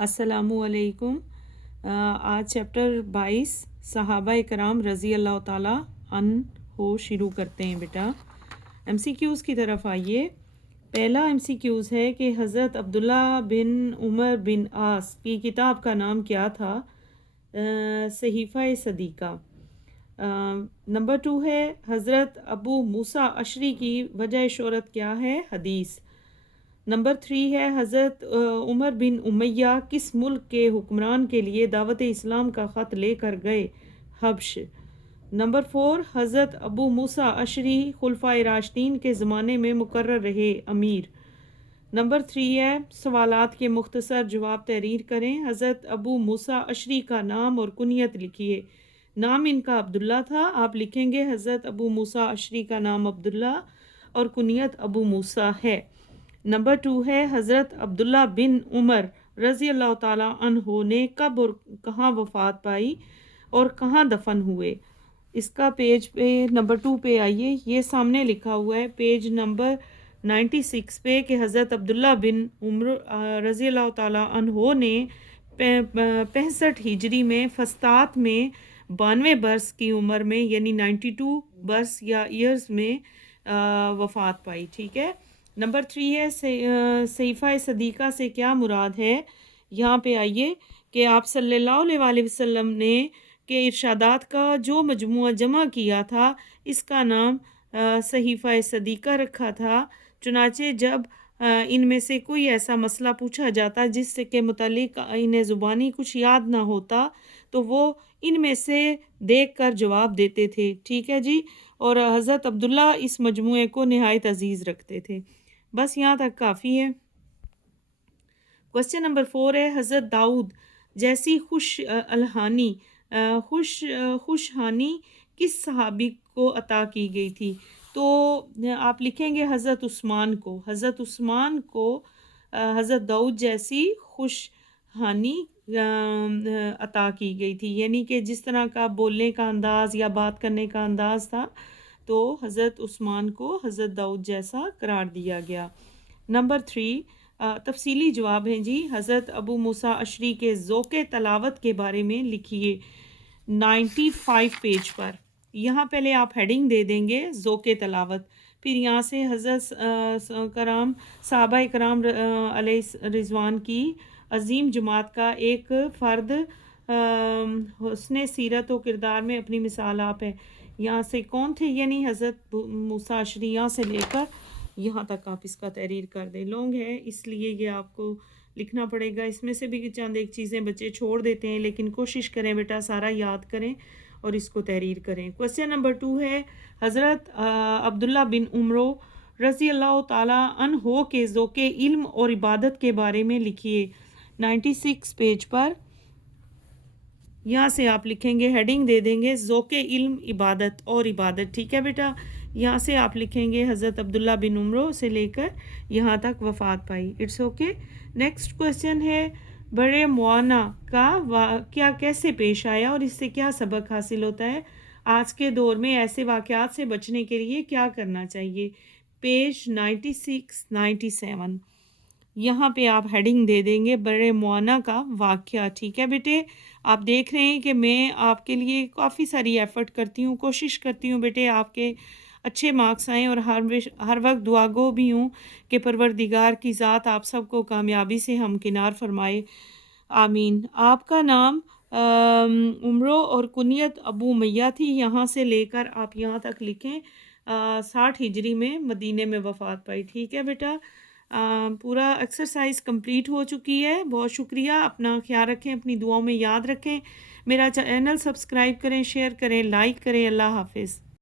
अस्सलामु अलैकुम। आज चैप्टर 22 सहाबा कराम रज़ी अल्लाह ताला अन्हो शुरू करते हैं बेटा। MCQs की तरफ आइए। पहला MCQs है कि हज़रत अब्दुल्ला बिन उमर बिन आस की किताब का नाम क्या था? सहीफ़ा सदीक़ा। नंबर 2 है हज़रत अबू मूसा अशरी की वजह शोहरत क्या है? हदीस। नंबर 3 है हज़रत उमर बिन उमैया किस मुल्क के हुक्मरान के लिए दावत इस्लाम का ख़त लेकर गए? हब्श। नंबर 4 हज़रत अबू मूसा अशरी खुलफाए राशिदीन के ज़माने में मुकर्रर रहे अमीर। नंबर 3 है सवालात के मुख्तसर जवाब तहरीर करें। हज़रत अबू मूसा अशरी का नाम और कुनियत लिखिए। नाम इनका अब्दुल्ला था, आप लिखेंगे हज़रत अबू मूसा अशरी का नाम अब्दुल्ला और कुनियत अबू मूसा है। नंबर 2 है हज़रत अब्दुल्ला बिन उमर रज़ी अल्लाह ताला अन्हो ने कब और कहाँ वफ़ात पाई और कहाँ दफन हुए? इसका पेज पे नंबर 2 पे आइए। ये सामने लिखा हुआ है पेज नंबर 96 पे कि हज़रत अब्दुल्ला बिन उमर रज़ी अल्लाह ताला अन्हो ने 65 हिजरी में फस्तात में 92 बरस की उम्र में यानी 92 बरस या ईयर्स में वफ़ात पाई। ठीक है। नंबर 3 है सहीफ़ा सदीक़ा से क्या मुराद है? यहाँ पे आइए कि आप सल्लल्लाहु अलैहि वसल्लम ने के इरशादात का जो मजमुआ जमा किया था इसका नाम सहीफ़ा सदीक़ा रखा था। चुनाचे जब इनमें से कोई ऐसा मसला पूछा जाता जिससे के मुतालिक इन्हें ज़ुबानी कुछ याद ना होता तो वो इनमें से देख कर जवाब देते थे। ठीक है जी। और हज़रत अब्दुल्ला इस मजमुए को नहायत अजीज़ रखते थे। बस यहाँ तक काफ़ी है। क्वेश्चन नंबर 4 है हज़रत दाऊद जैसी खुशहानी किस सहाबी को अता की गई थी? तो आप लिखेंगे हज़रत उस्मान को। हज़रत उस्मान को हज़रत दाऊद जैसी खुशहानी अता की गई थी, यानी कि जिस तरह का बोलने का अंदाज़ या बात करने का अंदाज़ था तो हज़रत उस्मान को हज़रत दाऊद जैसा करार दिया गया। नंबर 3 तफसीली जवाब हैं जी। हज़रत अबू मूसा अशरी के ज़ौक़े तलावत के बारे में लिखिए 95 पेज पर। यहाँ पहले आप हेडिंग दे देंगे ज़ौक़े तलावत, फिर यहाँ से हज़रत कराम सहाबा कराम रिज़वान की अज़ीम जमात का एक फ़र्द हुस्न सीरत व किरदार में अपनी मिसाल आप है। यहाँ से कौन थे? यानी हज़रत मूसा अशरी, यहाँ से लेकर यहाँ तक आप इसका तहरीर कर दें। लॉन्ग है इसलिए ये आपको लिखना पड़ेगा। इसमें से भी चंद एक चीज़ें बच्चे छोड़ देते हैं, लेकिन कोशिश करें बेटा सारा याद करें और इसको तहरीर करें। क्वेश्चन नंबर 2 है हज़रत अब्दुल्ला बिन उमरो रज़ी अल्लाह ताला अन्हो के ज़ौक़े इल्म और इबादत के बारे में लिखिए 96 पेज पर। यहाँ से आप लिखेंगे हेडिंग दे देंगे ज़ौक़े इल्म इबादत और इबादत। ठीक है बेटा। यहाँ से आप लिखेंगे हज़रत अब्दुल्ला बिन उमरो से लेकर यहाँ तक वफ़ात पाई। It's okay. नेक्स्ट क्वेश्चन है बड़े मुआना का वाक़या कैसे पेश आया और इससे क्या सबक हासिल होता है? आज के दौर में ऐसे वाक़यात से बचने के लिए क्या करना चाहिए? पेज 96 97 यहाँ पे आप हेडिंग दे देंगे बड़े मुआना का वाक़या। ठीक है बेटे। आप देख रहे हैं कि मैं आपके लिए काफ़ी सारी एफ़र्ट करती हूँ, कोशिश करती हूँ बेटे आपके अच्छे मार्क्स आएँ और हर वक्त दुआगो भी हूँ कि परवरदिगार की ज़ात आप सबको कामयाबी से हमकिनार फरमाए। आमीन। आपका नाम उम्रो और कुनियत अबू मैया थी। यहाँ से लेकर आप यहाँ तक लिखें 60 हिजरी में मदीने में वफ़ात पाई। ठीक है बेटा। पूरा एक्सरसाइज कंप्लीट हो चुकी है। बहुत शुक्रिया। अपना ख्याल रखें, अपनी दुआओं में याद रखें। मेरा चैनल सब्सक्राइब करें, शेयर करें, लाइक करें। अल्लाह हाफिज़।